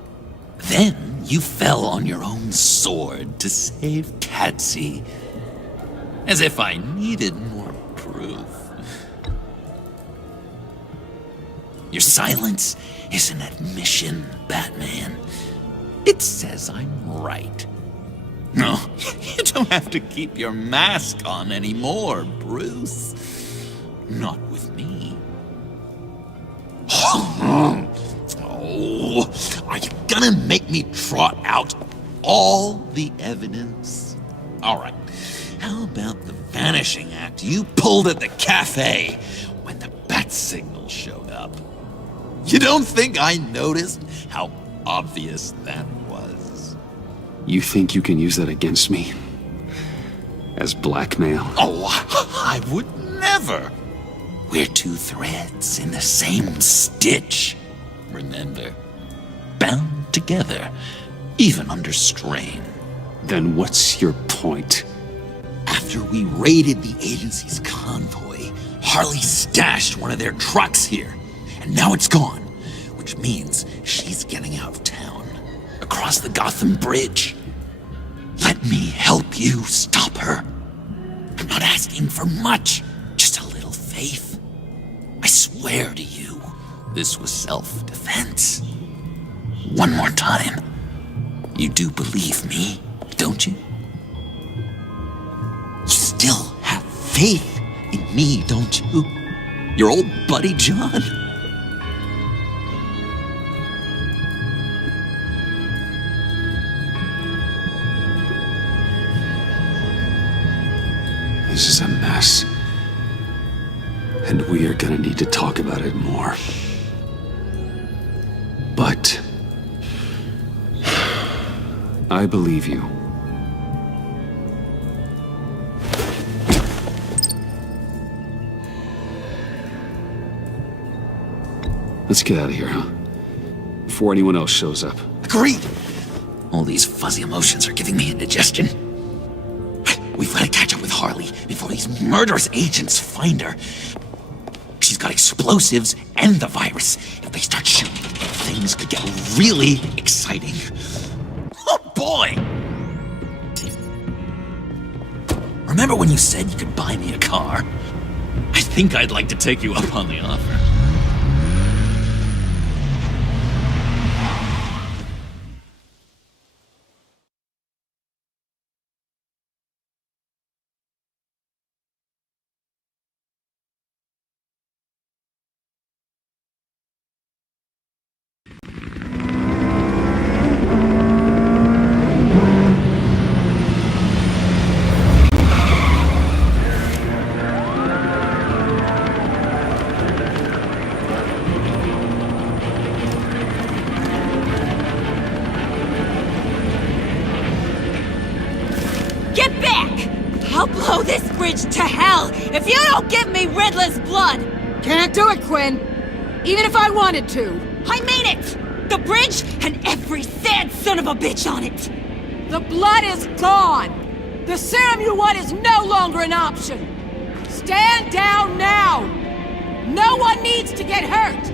Then you fell on your own sword to save Catsy. As if I needed more proof. Your silence is an admission, Batman. It says I'm right. No, you don't have to keep your mask on anymore, Bruce. Not with me. Oh, are you gonna make me trot out all the evidence? All right, how about the vanishing act you pulled at the cafe when the bat signal showed up? You don't think I noticed how obvious that was? You think you can use that against me? As blackmail? Oh, I would never. We're two threads in the same stitch. Remember? Bound together, even under strain. Then what's your point? After we raided the agency's convoy, Harley stashed one of their trucks here. And now it's gone, which means she's getting out of town, across the Gotham Bridge. Let me help you stop her. I'm not asking for much, just a little faith. I swear to you, this was self-defense. One more time. You do believe me, don't you? You still have faith in me, don't you? Your old buddy John? This is a mess. And we are gonna need to talk about it more. But I believe you. Let's get out of here, huh? Before anyone else shows up. Agreed! All these fuzzy emotions are giving me indigestion. We've got to catch up with Harley before these murderous agents find her. She's got explosives and the virus. If they start shooting, things could get really exciting. Oh boy! Remember when you said you could buy me a car? I think I'd like to take you up on the offer. Get back! I'll blow this bridge to hell if you don't give me Riddler's blood! Can't do it, Quinn. Even if I wanted to. I mean it! The bridge and every sad son of a bitch on it! The blood is gone! The serum you want is no longer an option! Stand down now! No one needs to get hurt!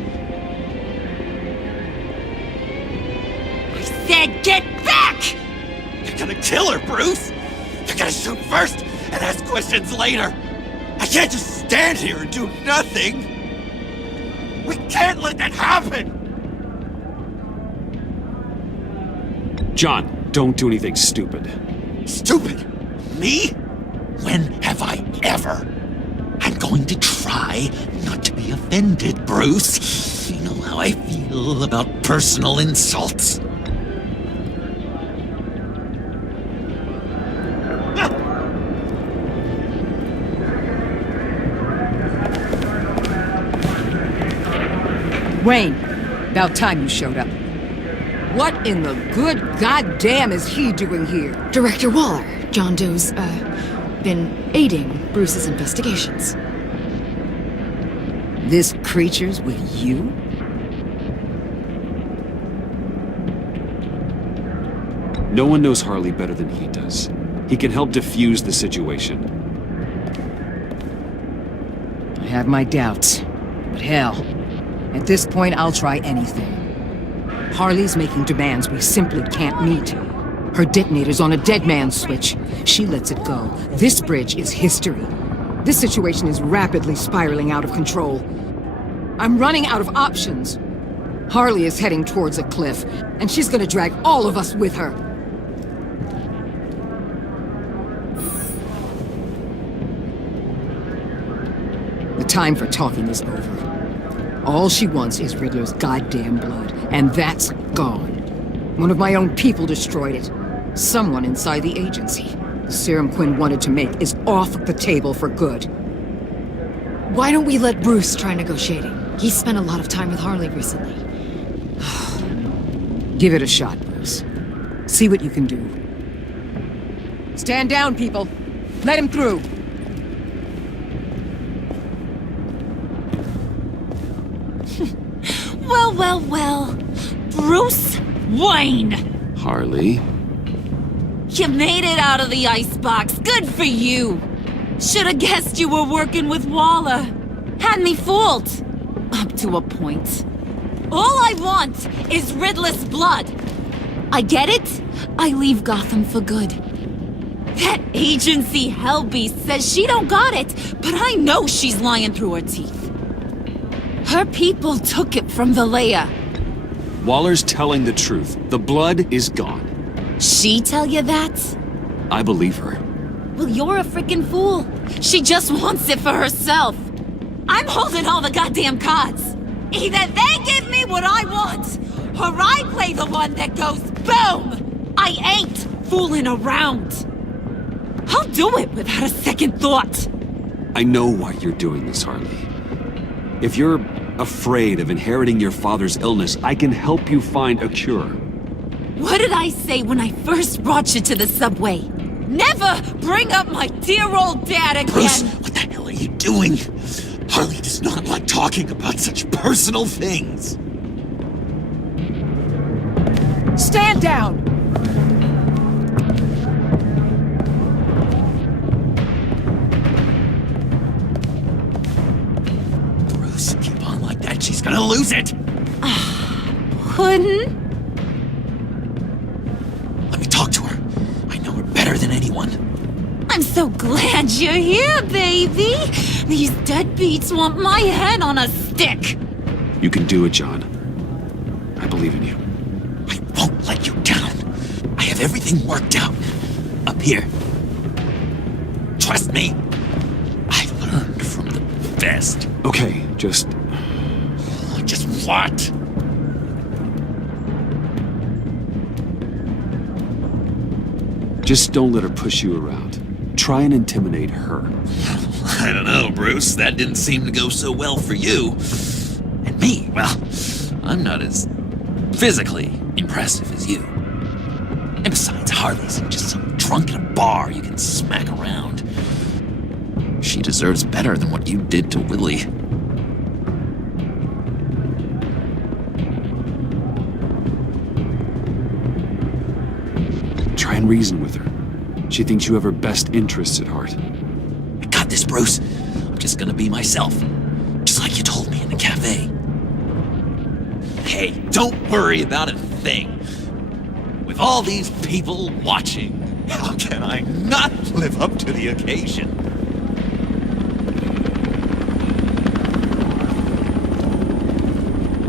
I said get back! You're gonna kill her, Bruce! You're gonna shoot first and ask questions later! I can't just stand here and do nothing! We can't let that happen! John, don't do anything stupid. Stupid? Me? When have I ever? I'm going to try not to be offended, Bruce. You know how I feel about personal insults. Wayne, about time you showed up. What in the good goddamn is he doing here? Director Waller, John Doe's, been aiding Bruce's investigations. This creature's with you? No one knows Harley better than he does. He can help defuse the situation. I have my doubts, but hell, at this point I'll try anything. Harley's making demands we simply can't meet. Her detonator's on a dead man's switch. She lets it go. This bridge is history. This situation is rapidly spiraling out of control. I'm running out of options. Harley is heading towards a cliff, and she's gonna drag all of us with her. The time for talking is over. All she wants is Riddler's goddamn blood, and that's gone. One of my own people destroyed it. Someone inside the agency. The serum Quinn wanted to make is off the table for good. Why don't we let Bruce try negotiating? He's spent a lot of time with Harley recently. Give it a shot, Bruce. See what you can do. Stand down, people. Let him through. Well, well, well. Bruce Wayne! Harley? You made it out of the icebox. Good for you. Should've guessed you were working with Waller. Had me fooled. Up to a point. All I want is Riddler's blood. I get it. I leave Gotham for good. That agency hellbeast says she don't got it, but I know she's lying through her teeth. Her people took it from the lair. Waller's telling the truth. The blood is gone. She tell you that? I believe her. Well, you're a freaking fool. She just wants it for herself. I'm holding all the goddamn cards. Either they give me what I want, or I play the one that goes boom! I ain't fooling around. I'll do it without a second thought. I know why you're doing this, Harley. If you're afraid of inheriting your father's illness, I can help you find a cure. What did I say when I first brought you to the subway? Never bring up my dear old dad again! Bruce, what the hell are you doing? Harley does not like talking about such personal things. Stand down! Bruce, keep on like that, she's gonna lose it! Couldn't? Let me talk to her. I know her better than anyone. I'm so glad you're here, baby! These deadbeats want my head on a stick! You can do it, John. I believe in you. I won't let you down. I have everything worked out. Up here. Trust me. I learned from the best. Okay, just what? Just don't let her push you around. Try and intimidate her. I don't know, Bruce. That didn't seem to go so well for you. And me, well, I'm not as physically impressive as you. And besides, Harley's just some drunk in a bar you can smack around. She deserves better than what you did to Willie. Try and reason with her. She thinks you have her best interests at heart. I got this, Bruce. I'm just gonna be myself. Just like you told me in the cafe. Hey, don't worry about a thing. With all these people watching, how can I not live up to the occasion?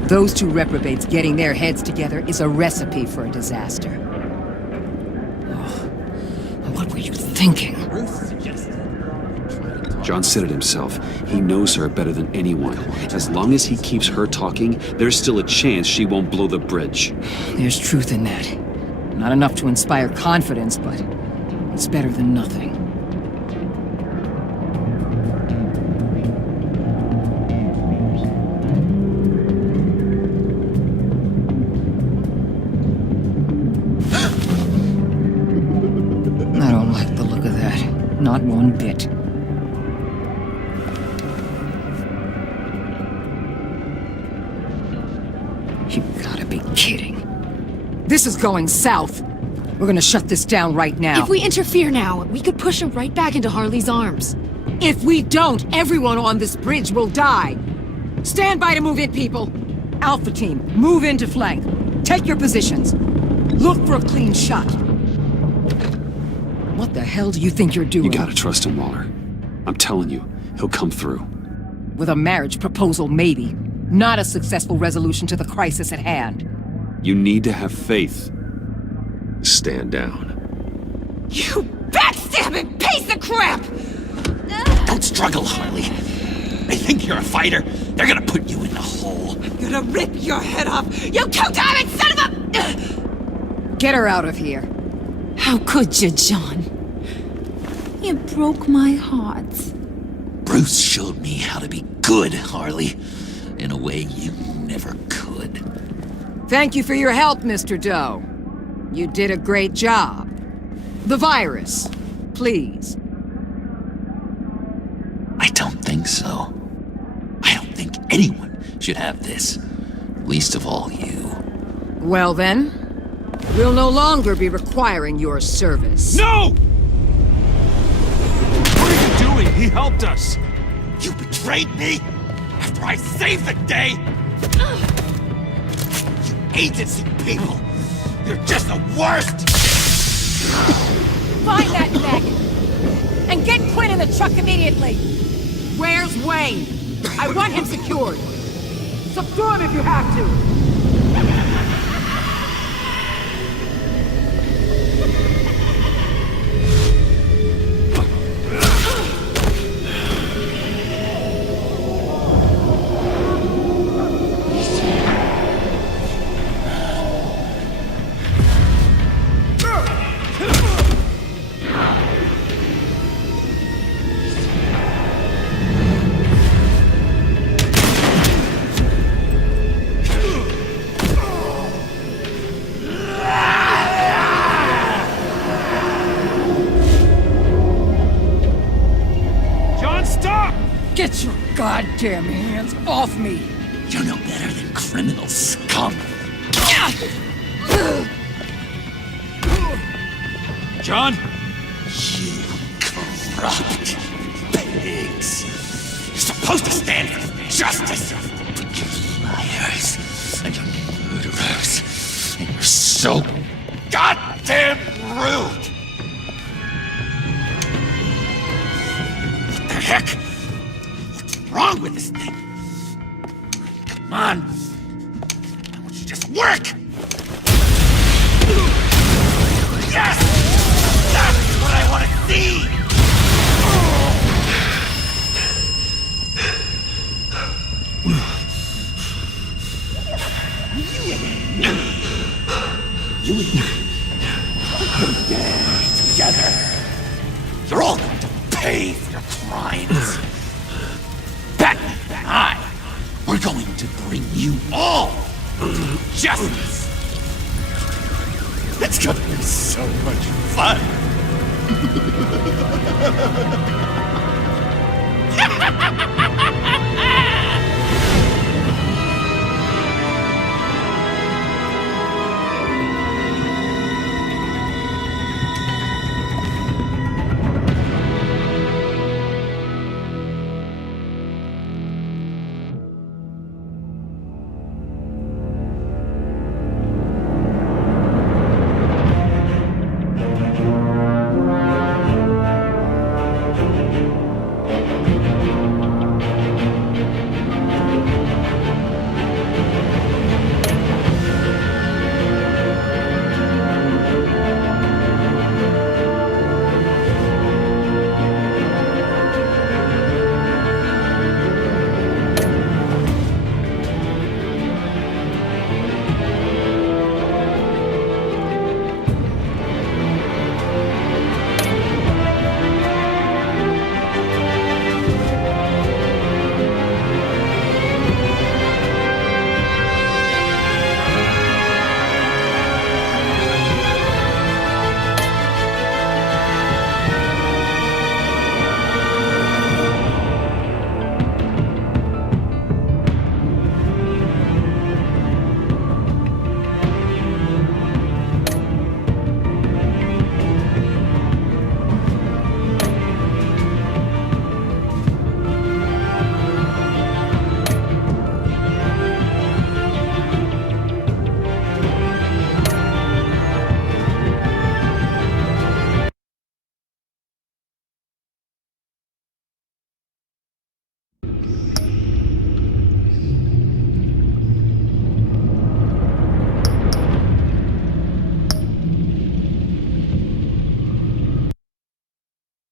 Those two reprobates getting their heads together is a recipe for a disaster. What were you thinking? John said it himself. He knows her better than anyone. As long as he keeps her talking, there's still a chance she won't blow the bridge. There's truth in that. Not enough to inspire confidence, but it's better than nothing. not one bit. You gotta be kidding. This is going south. We're gonna shut this down right now. If we interfere now, we could push her right back into Harley's arms. If we don't, everyone on this bridge will die. Stand by to move in, people. Alpha team, move in to flank. Take your positions. Look for a clean shot. What the hell do you think you're doing? You gotta trust him, Waller. I'm telling you, he'll come through. With a marriage proposal, maybe. Not a successful resolution to the crisis at hand. You need to have faith. Stand down. You backstabbing piece of crap! Don't struggle, Harley. They think you're a fighter. They're gonna put you in the hole. I'm gonna rip your head off, you two-timing son of a... Get her out of here. How could you, John? You broke my heart. Bruce showed me how to be good, Harley. In a way you never could. Thank you for your help, Mr. Doe. You did a great job. The virus, please. I don't think so. I don't think anyone should have this. Least of all you. Well then, we'll no longer be requiring your service. No! What are you doing? He helped us. You betrayed me after I saved the day? You agency people! You're just the worst! Find that neck! And get Quinn in the truck immediately! Where's Wayne? I want him secured! Subdue him if you have to! Get your goddamn hands off me! You're no better than criminal scum. John? You corrupt pigs. You're supposed to stand for justice. But you're liars and you're murderers. And you're so goddamn rude. What the heck? What's wrong with this thing? Come on. Why don't you just work? Yes! That's what I want to see! You and me, we're dead together. You're all going to pay for your crimes. Batman and I, we're going to bring you all to justice. It's gonna be so much fun.